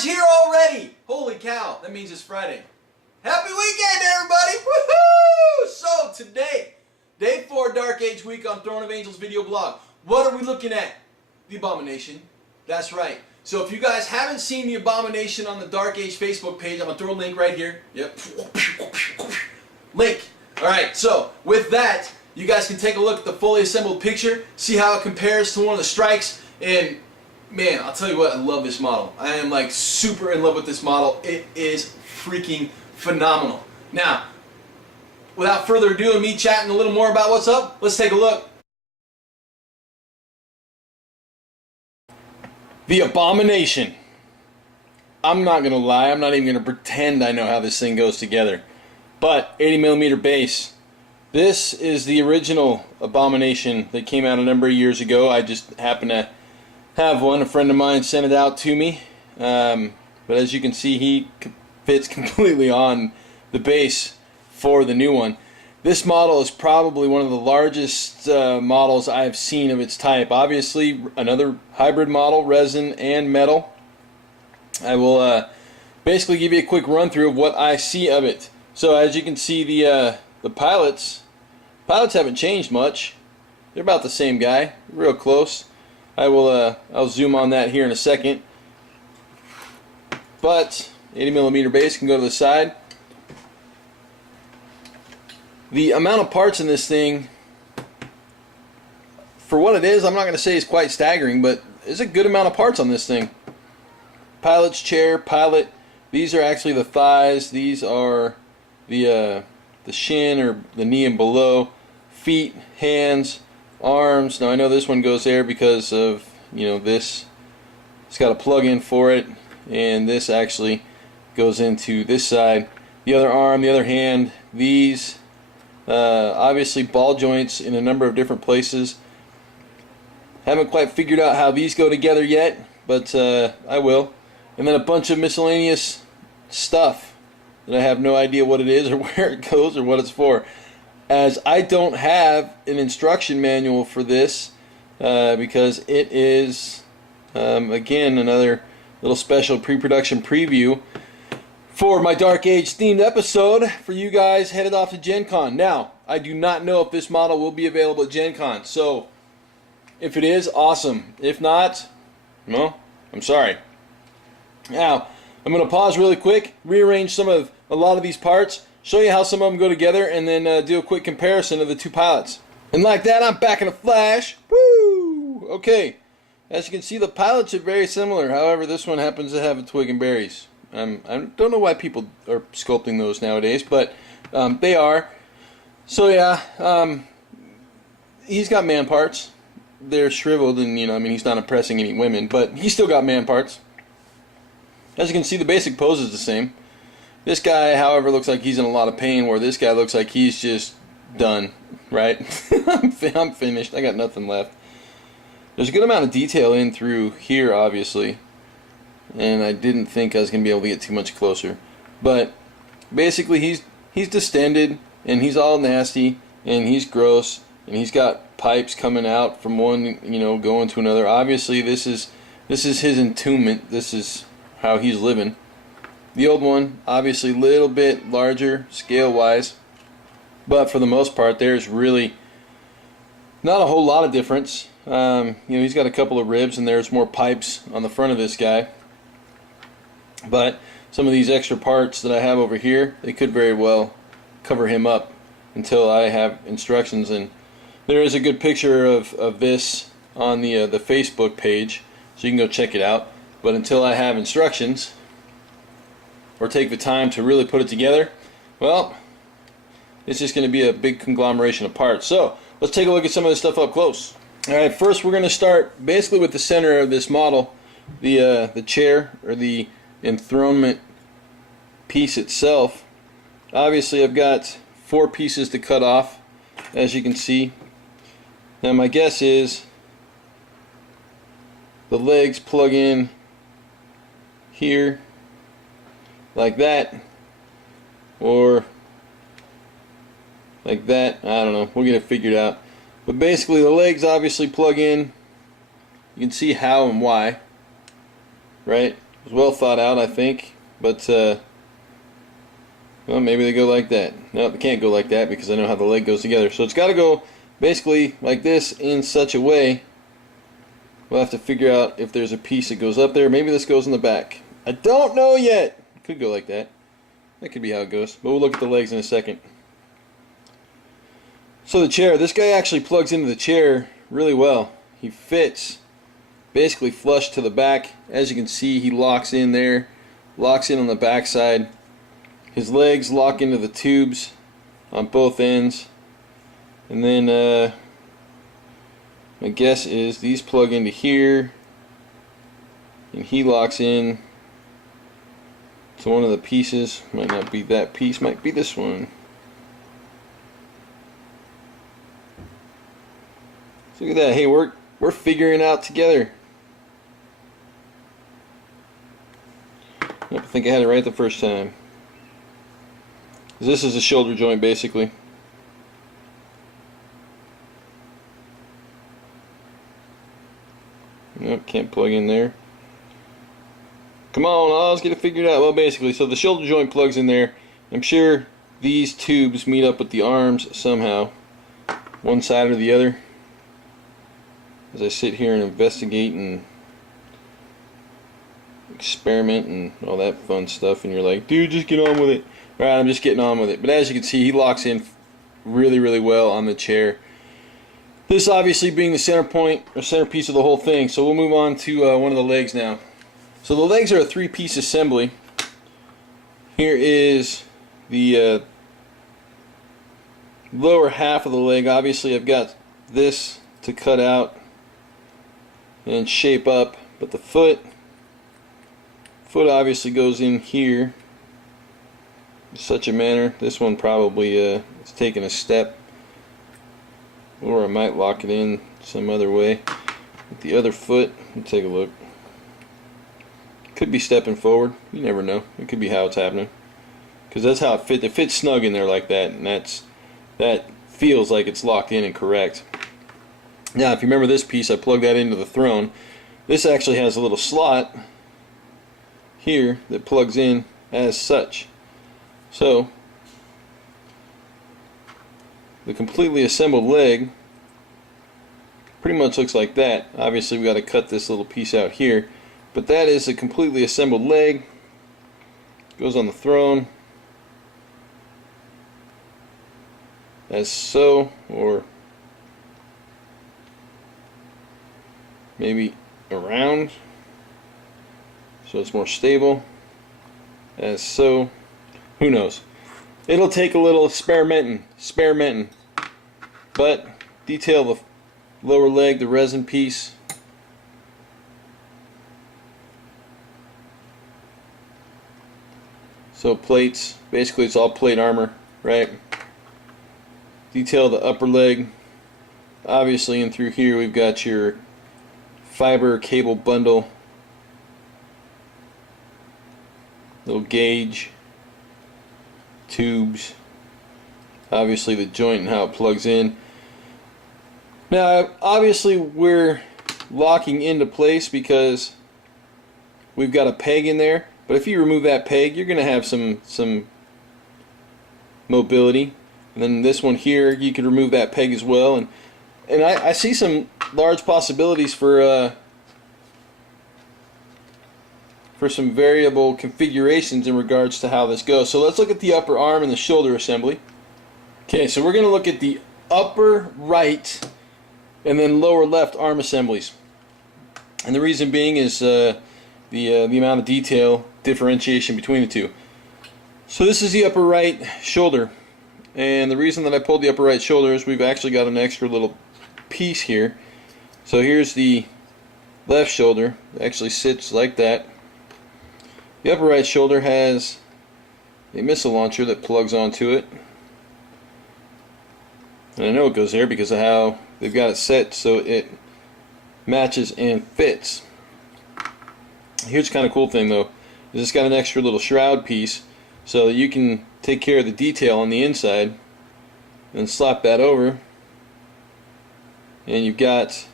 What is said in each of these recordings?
is here already! Holy cow, that means it's Friday. Happy weekend, everybody! Woohoo! So today, day 4 Dark Age week on Throne of Angels video blog. What are we looking at? The Abomination. That's right. So if you guys haven't seen the Abomination on the Dark Age Facebook page, I'm going to throw a link right here. Yep. Link. Alright, so with that, you guys can take a look at the fully assembled picture, see how it compares to one of the strikes, and man, I'll tell you what, I love this model. I am like super in love with this model. It is freaking phenomenal. Now, without further ado and me chatting a little more about what's up, let's take a look. The Abomination. I'm not going to lie, I'm not even going to pretend I know how this thing goes together. But 80mm base. This is the original Abomination that came out a number of years ago. I just happened to have one. A friend of mine sent it out to me. But as you can see, he fits completely on the base for the new one. This model is probably one of the largest models I've seen of its type. Obviously, another hybrid model, resin and metal. I will basically give you a quick run through of what I see of it. So as you can see, the pilots haven't changed much. They're about the same guy, real close. I'll zoom on that here in a second. But 80mm base can go to the side. The amount of parts in this thing, for what it is, I'm not going to say it's quite staggering, but there's a good amount of parts on this thing. Pilot's chair, pilot. These are actually the thighs. These are the shin or the knee and below. Feet, hands, arms. Now I know this one goes there because of, you know, this. It's got a plug-in for it, and this actually goes into this side. The other arm, the other hand. These. Obviously ball joints in a number of different places. Haven't quite figured out how these go together yet, but I will. And then a bunch of miscellaneous stuff that I have no idea what it is or where it goes or what it's for, as I don't have an instruction manual for this because it is again another little special pre-production preview for my Dark Age themed episode for you guys headed off to GenCon. Now, I do not know if this model will be available at GenCon, so if it is, awesome. If not, well, I'm sorry. Now, I'm going to pause really quick, rearrange a lot of these parts, show you how some of them go together, and then do a quick comparison of the two pilots. And like that, I'm back in a flash. Woo! Okay, as you can see, the pilots are very similar. However, this one happens to have a twig and berries. I don't know why people are sculpting those nowadays, but they are. So yeah, he's got man parts. They're shriveled, and you know, I mean, he's not impressing any women, but he's still got man parts. As you can see, the basic pose is the same. This guy, however, looks like he's in a lot of pain, where this guy looks like he's just done, right? I'm finished. I got nothing left. There's a good amount of detail in through here, obviously, and I didn't think I was going to be able to get too much closer. But basically, he's distended, and he's all nasty, and he's gross, and he's got pipes coming out from one, you know, going to another. Obviously, this is his entombment. This is how he's living. The old one, obviously, a little bit larger scale-wise, but for the most part, there's really not a whole lot of difference. You know, he's got a couple of ribs, and there's more pipes on the front of this guy. But some of these extra parts that I have over here, they could very well cover him up until I have instructions. And there is a good picture of this on the Facebook page, so you can go check it out. But until I have instructions, or take the time to really put it together, well, it's just going to be a big conglomeration of parts. So let's take a look at some of this stuff up close. Alright, first we're going to start basically with the center of this model, the chair, or the enthronement piece itself. Obviously, I've got 4 pieces to cut off, as you can see. Now my guess is the legs plug in here like that, or like that. I don't know, we'll get it figured out. But basically the legs obviously plug in. You can see how and why, right? was well thought out, I think. But well, maybe they go like that. No, they can't go like that because I know how the leg goes together. So it's got to go basically like this in such a way. We'll have to figure out if there's a piece that goes up there. Maybe this goes in the back. I don't know yet. It could go like that. That could be how it goes. But we'll look at the legs in a second. So the chair, this guy actually plugs into the chair really well. He fits basically flush to the back. As you can see, he locks in there, locks in on the back side. His legs lock into the tubes on both ends. And then my guess is these plug into here, and he locks in to one of the pieces. Might not be that piece, might be this one. So look at that. Hey, we're figuring it out together. Yep, I think I had it right the first time. This is a shoulder joint, basically. Nope, can't plug in there. Come on, let's get it figured out. Well, basically, so the shoulder joint plugs in there. I'm sure these tubes meet up with the arms somehow, one side or the other. As I sit here and investigate and experiment and all that fun stuff, and you're like, dude, just get on with it. Alright, I'm just getting on with it. But as you can see, he locks in really, really well on the chair. This obviously being the center point or centerpiece of the whole thing. So we'll move on to one of the legs now. So the legs are a three-piece assembly. Here is the lower half of the leg. Obviously I've got this to cut out and shape up, but the foot obviously goes in here in such a manner. This one probably is taking a step, or I might lock it in some other way with the other foot. Let's take a look. Could be stepping forward, you never know. It could be how it's happening, because that's how it fits. It fits snug in there like that, and that feels like it's locked in and correct. Now if you remember this piece, I plugged that into the throne. This actually has a little slot here that plugs in as such. So the completely assembled leg pretty much looks like that. Obviously we got to cut this little piece out here, but that is a completely assembled leg. Goes on the throne as so, or maybe around, so it's more stable as so. Who knows? It'll take a little experimenting, but detail the lower leg, the resin piece. So plates, basically it's all plate armor, right? Detail the upper leg. Obviously in through here we've got your fiber cable bundle, little gauge, tubes, obviously the joint and how it plugs in. Now obviously we're locking into place because we've got a peg in there, but if you remove that peg you're going to have some mobility. And then this one here, you could remove that peg as well, and I see some large possibilities for some variable configurations in regards to how this goes. So let's look at the upper arm and the shoulder assembly. Okay, so we're going to look at the upper right and then lower left arm assemblies, and the reason being is the amount of detail differentiation between the two. So this is the upper right shoulder, and the reason that I pulled the upper right shoulder is we've actually got an extra little piece here. So here's the left shoulder. It actually sits like that. The upper right shoulder has a missile launcher that plugs onto it, and I know it goes there because of how they've got it set so it matches and fits. Here's kind of cool thing though, is it's got an extra little shroud piece so that you can take care of the detail on the inside and slap that over, and you've got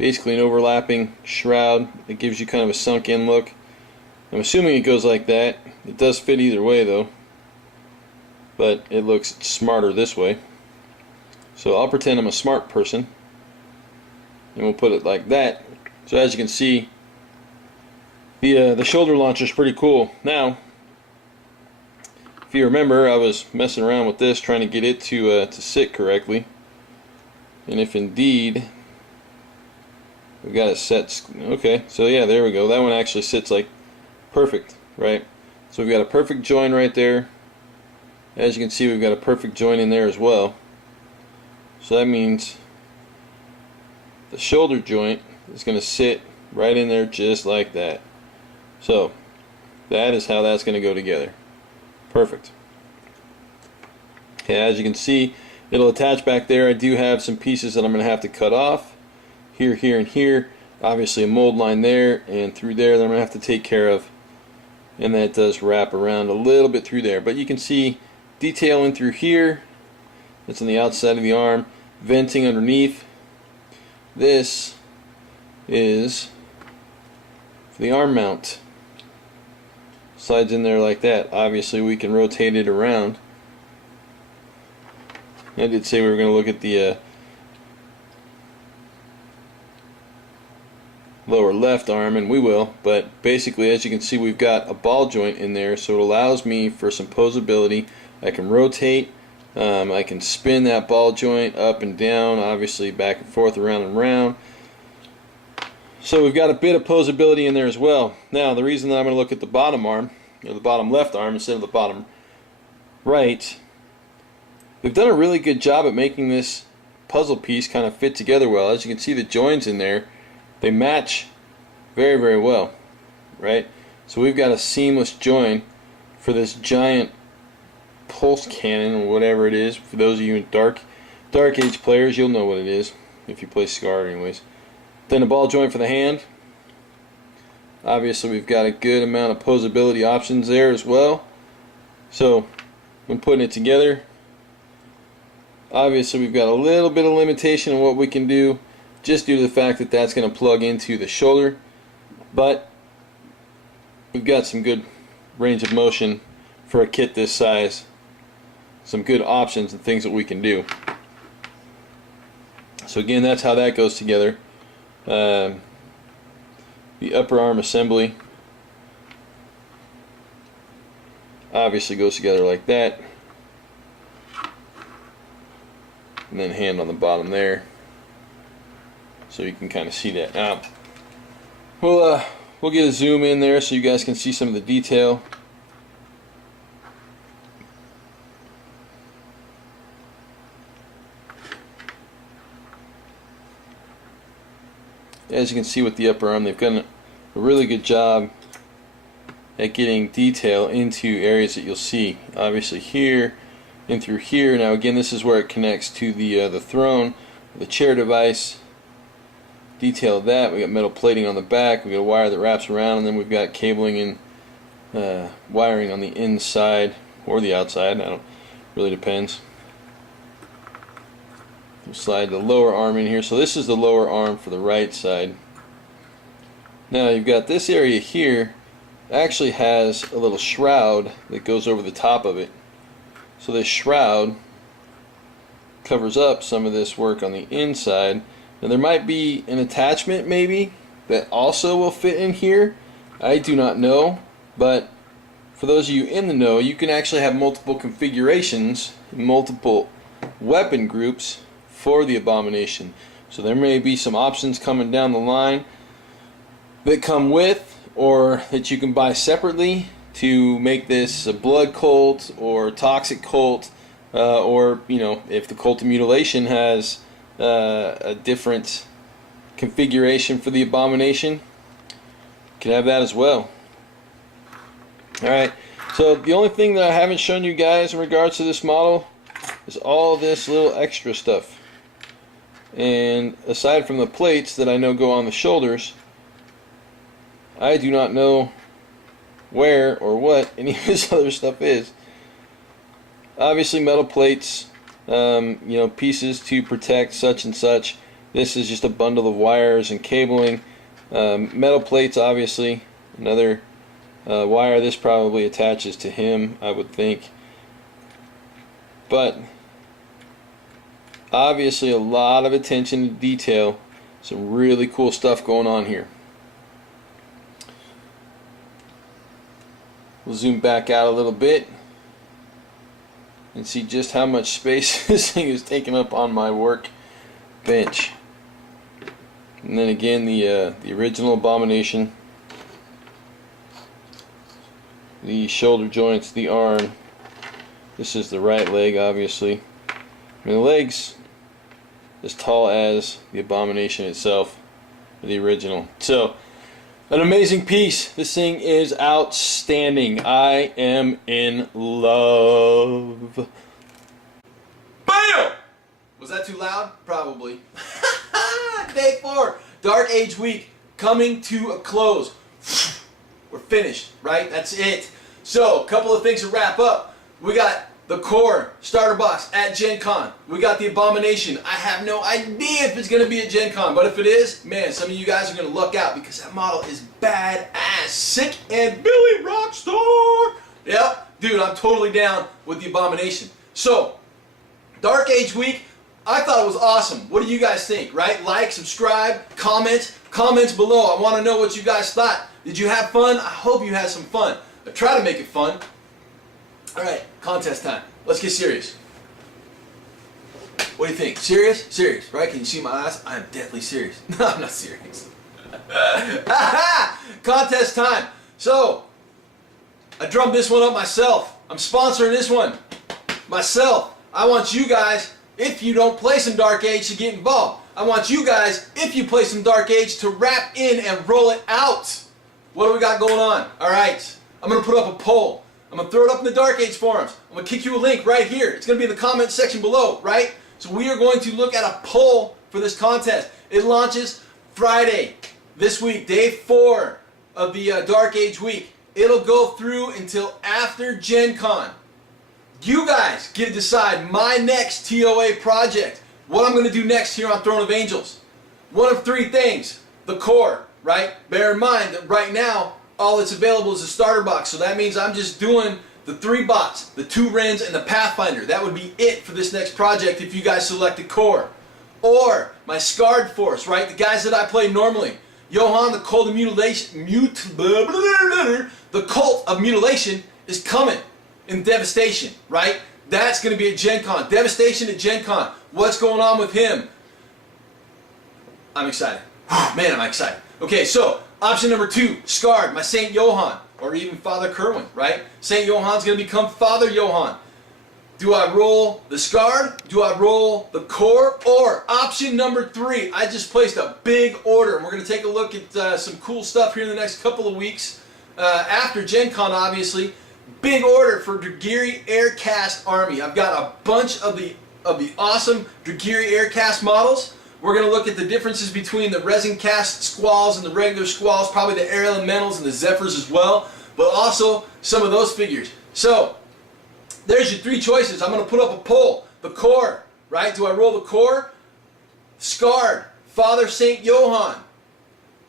basically an overlapping shroud that gives you kind of a sunk in look. I'm assuming it goes like that. It does fit either way though, but it looks smarter this way. So I'll pretend I'm a smart person and we'll put it like that. So as you can see, the shoulder launcher is pretty cool. Now, if you remember, I was messing around with this trying to get it to sit correctly, and if indeed we've got it set, okay, so yeah, there we go. That one actually sits like perfect, right? So we've got a perfect join right there. As you can see, we've got a perfect join in there as well. So that means the shoulder joint is going to sit right in there just like that. So that is how that's going to go together. Perfect. Okay, as you can see, it'll attach back there. I do have some pieces that I'm going to have to cut off. Here, here, and here. Obviously a mold line there and through there that I'm going to have to take care of. And that does wrap around a little bit through there. But you can see detail in through here. That's on the outside of the arm. Venting underneath. This is for the arm mount. Slides in there like that. Obviously we can rotate it around. I did say we were going to look at the lower left arm, and we will, but basically as you can see we've got a ball joint in there, so it allows me for some posability. I can rotate, I can spin that ball joint up and down, obviously back and forth, around and around. So we've got a bit of posability in there as well. Now the reason that I'm going to look at the bottom arm, or the bottom left arm instead of the bottom right, we've done a really good job at making this puzzle piece kind of fit together well. As you can see, the joins in there, they match very, very well, right? So we've got a seamless join for this giant pulse cannon or whatever it is. For those of you Dark Age players, you'll know what it is if you play Scar anyways. Then a ball joint for the hand. Obviously we've got a good amount of posability options there as well. So when putting it together, obviously we've got a little bit of limitation on what we can do just due to the fact that that's going to plug into the shoulder, but we've got some good range of motion for a kit this size, some good options and things that we can do. So again, that's how that goes together. The upper arm assembly obviously goes together like that, and then hand on the bottom there, so you can kind of see that. Now we'll get a zoom in there so you guys can see some of the detail. As you can see with the upper arm, they've done a really good job at getting detail into areas that you'll see. Obviously here and through here. Now again, this is where it connects to the throne, the chair device. Detail of that. We got metal plating on the back. We got a wire that wraps around, and then we've got cabling and wiring on the inside or the outside. I don't really depends. We'll slide the lower arm in here. So this is the lower arm for the right side. Now you've got this area here actually has a little shroud that goes over the top of it. So this shroud covers up some of this work on the inside. Now there might be an attachment maybe that also will fit in here. I do not know, but for those of you in the know, you can actually have multiple configurations, multiple weapon groups for the Abomination. So there may be some options coming down the line that come with, or that you can buy separately to make this a blood cult or toxic cult, or you know, if the Cult of Mutilation has a different configuration for the Abomination, you can have that as well. Alright, so the only thing that I haven't shown you guys in regards to this model is all this little extra stuff. And aside from the plates that I know go on the shoulders, I do not know where or what any of this other stuff is. Obviously metal plates, you know, pieces to protect such and such. This is just a bundle of wires and cabling. Metal plates, obviously. Another wire. This probably attaches to him, I would think. But obviously a lot of attention to detail. Some really cool stuff going on here. We'll zoom back out a little bit and see just how much space this thing is taking up on my work bench. And then again, the original Abomination, the shoulder joints, the arm. This is the right leg, obviously. I mean, the leg's as tall as the Abomination itself, the original. So, an amazing piece. This thing is outstanding. I am in love. BAM! Was that too loud? Probably. Day 4, Dark Age week, coming to a close. We're finished, right? That's it. So, a couple of things to wrap up. We got the core starter box at GenCon. We got the Abomination. I have no idea if it's going to be at GenCon, but if it is, man, some of you guys are going to luck out because that model is badass. Sick and Billy Rockstar. Yep, dude, I'm totally down with the Abomination. So, Dark Age week, I thought it was awesome. What do you guys think, right? Like, subscribe, comment, comments below. I want to know what you guys thought. Did you have fun? I hope you had some fun. I try to make it fun. Alright, contest time. Let's get serious. What do you think? Serious? Serious, right? Can you see my eyes? I am deathly serious. No, I'm not serious. Contest time. So, I drummed this one up myself. I'm sponsoring this one myself. I want you guys, if you don't play some Dark Age, to get involved. I want you guys, if you play some Dark Age, to wrap in and roll it out. What do we got going on? Alright, I'm going to put up a poll. I'm going to throw it up in the Dark Age forums. I'm going to kick you a link right here. It's going to be in the comment section below, right? So we are going to look at a poll for this contest. It launches Friday this week, day 4 of the Dark Age week. It'll go through until after GenCon. You guys get to decide my next ToA project. What I'm going to do next here on Throne of Angels. One of 3 things. The core, right? Bear in mind that right now, all that's available is a starter box, so that means I'm just doing the 3 bots, the 2 Wrens, and the Pathfinder. That would be it for this next project if you guys select the core. Or my Scarred Force, right? The guys that I play normally. Johan, the Cult of Mutilation, the Cult of Mutilation is coming in Devastation, right? That's going to be at GenCon. Devastation at GenCon. What's going on with him? I'm excited. Man, I'm excited. Okay, so option number 2, Scarred, my Saint Johan, or even Father Kerwin, right? Saint Johan's going to become Father Johan. Do I roll the Scarred? Do I roll the core? Or option number 3, I just placed a big order, and we're going to take a look at some cool stuff here in the next couple of weeks. After GenCon, obviously, big order for Dragiri Aircast Army. I've got a bunch of the awesome Dragiri Aircast models. We're going to look at the differences between the resin cast squalls and the regular squalls, probably the air elementals and the zephyrs as well, but also some of those figures. So, there's your 3 choices. I'm going to put up a poll. The core, right? Do I roll the core? Scarred, Father Saint Johan,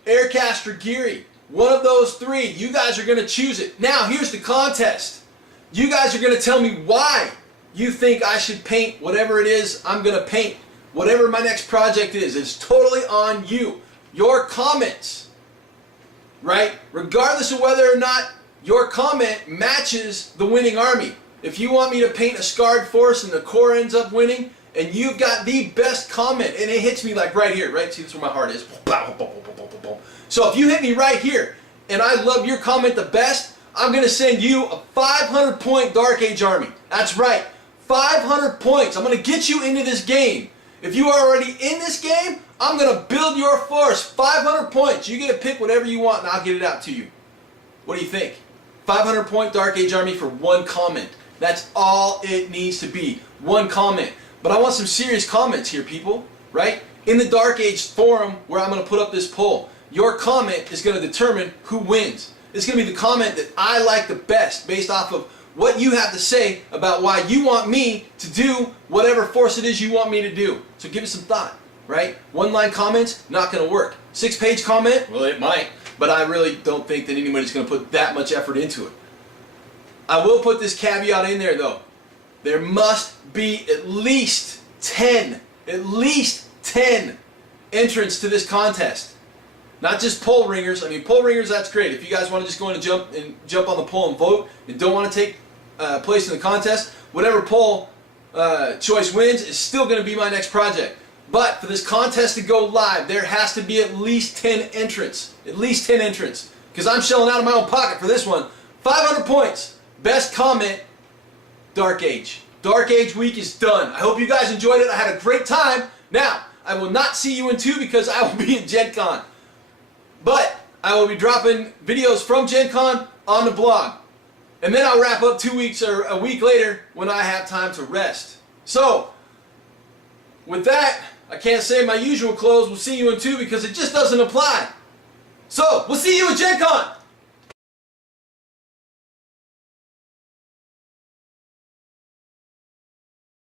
Aircast Dragiri. One of those 3. You guys are going to choose it. Now, here's the contest. You guys are going to tell me why you think I should paint whatever it is I'm going to paint. Whatever my next project is, it's totally on you. Your comments, right? Regardless of whether or not your comment matches the winning army. If you want me to paint a Scarred Force and the core ends up winning, and you've got the best comment, and it hits me like right here, right? See, that's where my heart is. So if you hit me right here, and I love your comment the best, I'm going to send you a 500-point Dark Age army. That's right, 500 points. I'm going to get you into this game. If you are already in this game, I'm going to build your force. 500 points. You get to pick whatever you want, and I'll get it out to you. What do you think? 500-point Dark Age army for 1 comment. That's all it needs to be. 1 comment. But I want some serious comments here, people. Right? In the Dark Age forum, where I'm going to put up this poll, your comment is going to determine who wins. It's going to be the comment that I like the best, based off of what you have to say about why you want me to do whatever force it is you want me to do. So give it some thought. right? One-line comments, not going to work. 6-page comment, well, it might, but I really don't think that anybody's going to put that much effort into it. I will put this caveat in there, though. There must be at least 10 entrants to this contest. Not just poll ringers. I mean, poll ringers, that's great. If you guys want to just go in and jump on the poll and vote and don't want to take place in the contest, whatever poll choice wins is still going to be my next project. But for this contest to go live, there has to be at least 10 entrants. At least 10 entrants. Because I'm shelling out of my own pocket for this one. 500 points. Best comment, Dark Age. Dark Age week is done. I hope you guys enjoyed it. I had a great time. Now, I will not see you in 2 because I will be at GenCon. But I will be dropping videos from GenCon on the blog. And then I'll wrap up 2 weeks or a week later when I have time to rest. So, with that, I can't say my usual close, we'll see you in 2 because it just doesn't apply. So, we'll see you at GenCon!